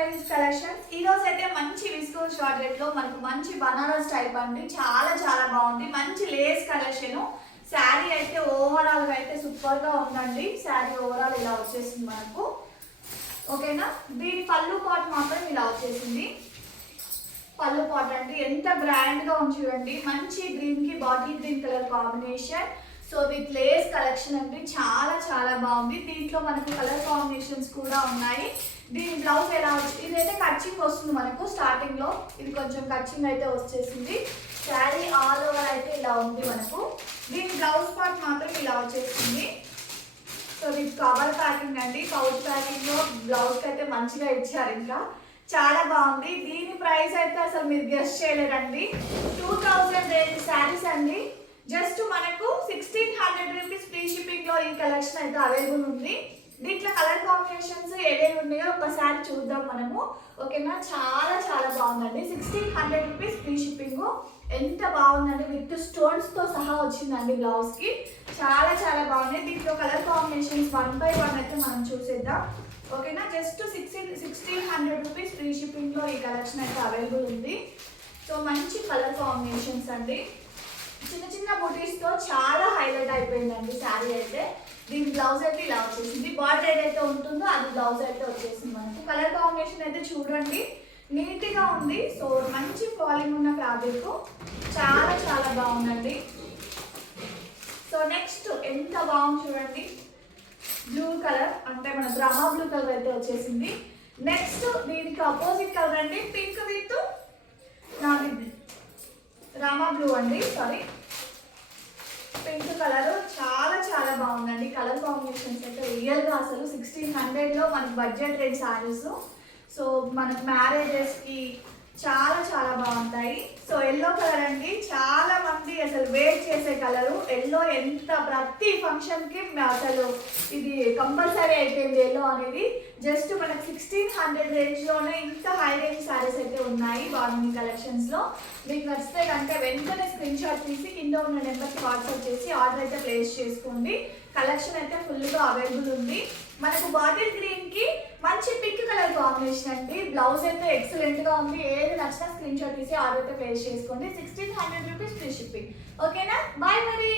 Enterprises collections. ఈ రోజు అయితే మంచి విస్కో షార్ట్ రేట్ లో మనకు మంచి బనారస్ టైప్ అండి. చాలా చాలా బాగుంది. మంచి లేస్ కలెక్షన్. శారీ అయితే ఓవరాల్ గా అయితే సూపర్ గా ఉందండి. శారీ ఓవరాల్ ఇలా వచ్చేసింది మనకు. ఓకేనా, దీని పళ్ళు పాట్ మాత్రం ఇలా వచ్చేసింది. పళ్ళు పాట్ అండి ఎంత గ్రాండ్ గా ఉంది చూడండి. మంచి గ్రీన్ కి bottle green colour combination. So with lace collection అండి. చాలా చాలా బాగుంది. దీంట్లో మనకు కలర్ కాంబినేషన్స్ కూడా ఉన్నాయి. దీని బ్లౌజ్ ఎలా వచ్చింది, ఇదైతే కచ్చింగ్ వస్తుంది మనకు స్టార్టింగ్ లో. ఇది కొంచెం కచ్చింగ్ అయితే వచ్చేసింది. శారీ ఆల్ ఓవర్ అయితే ఇలా ఉంది మనకు. దీని బ్లౌజ్ పార్ట్ మాత్రం ఇలా వచ్చేసింది. సో విత్ కవర్ ప్యాకింగ్ అండి. పౌచ్ ప్యాకింగ్ లో బ్లౌజ్ అయితే మంచిగా ఇచ్చారు. ఇంకా చాలా బాగుంది. దీని ప్రైస్ అయితే అసలు మీరు గెస్ట్ చేయలేరండి. 2000 రేంజ్ శారీస్ అండి. జస్ట్ మనకు 1600 రూపీస్ ఫ్రీ షిప్పింగ్ లో ఈ కలెక్షన్ అయితే అవైలబుల్ ఉంది. దీంట్లో కలర్ కాంబినేషన్స్ ఏవేవి ఉన్నాయో ఒకసారి చూద్దాం మనము. ఓకేనా, చాలా చాలా బాగుందండి. 1600 రూపీస్ ఫ్రీ షిప్పింగ్. ఎంత బాగుందండి. విత్ స్టోన్స్ తో సహా వచ్చిందండి బ్లౌజ్ కి. చాలా చాలా బాగుంది. దీంట్లో కలర్ కాంబినేషన్స్ 1 by 1 అయితే మనం చూసేద్దాం. ఓకేనా, జస్ట్ 1600 రూపీస్ ఫ్రీ షిప్పింగ్ లో ఈ కలెక్షన్ అయితే అవైలబుల్ ఉంది. సో మంచి కలర్ కాంబినేషన్స్ అండి. చిన్న చిన్న బుటీస్ తో చాలా హైలైట్ అయిపోయిందండి శారీ అయితే. దీని బ్లౌజ్ అయితే ఇలా వచ్చేసింది. బార్డర్ ఏదైతే ఉంటుందో అది బ్లౌజ్ అయితే వచ్చేసింది మనకు. కలర్ కాంబినేషన్ అయితే చూడండి నీట్ గా ఉంది. సో మంచి ఫాలింగ్ ఉన్న ఫ్యాబ్రిక్. చాలా చాలా బాగుందండి. సో నెక్స్ట్ ఎంత బాగుంది చూడండి. బ్లూ కలర్ అంటే మన బ్రహ్మ బ్లూ కలర్ అయితే వచ్చేసింది. నెక్స్ట్ దీనికి అపోజిట్ కలర్ అండి. పింక్ విత్ నాది రామా బ్లూ అండి, సారీ పింక్ కలర్. చాలా చాలా బాగుందండి. కలర్ కాంబినేషన్స్ అయితే రియల్ గా అసలు 1600 లో మనకి బడ్జెట్ రేట్ సారీస్. సో మనకి మ్యారేజెస్ కి చాలా చాలా బాగుంటాయి. సో ఎల్లో కలర్ అండి. చాలా మంది అసలు వెయిట్ చేసే కలరు ఎల్లో. ఎంత ప్రతి ఫంక్షన్ కి అసలు ఇది కంపల్సరీ అయిపోయింది ఎల్లో అనేది. జస్ట్ మనకి 1600 రేంజ్ లోనే ఇంత హై రేంజ్ సారీస్ అయితే ఉన్నాయి బాగుంది కలెక్షన్స్ లో. మీకు నచ్చితే కనుక వెంటనే స్క్రీన్ షాట్ తీసి కింద ఉన్న నెంబర్కి వాట్సాప్ చేసి ఆర్డర్ అయితే ప్లేస్ చేసుకోండి. కలెక్షన్ అయితే ఫుల్గా అవైలబుల్ ఉంది. మనకు బాటిల్ గ్రీన్ కి మంచి పింక్ కలర్ కాంబినేషన్ అండి. బ్లౌజ్ అయితే ఎక్సలెంట్ గా ఉంది. ఏది నచ్చినా స్క్రీన్ షాట్ తీసి ఆర్డర్ అయితే ప్లేస్ చేసుకోండి. 1600 రూపీస్ ఫ్రీ షిప్పింగ్. ఓకేనా, బాయ్ మరి.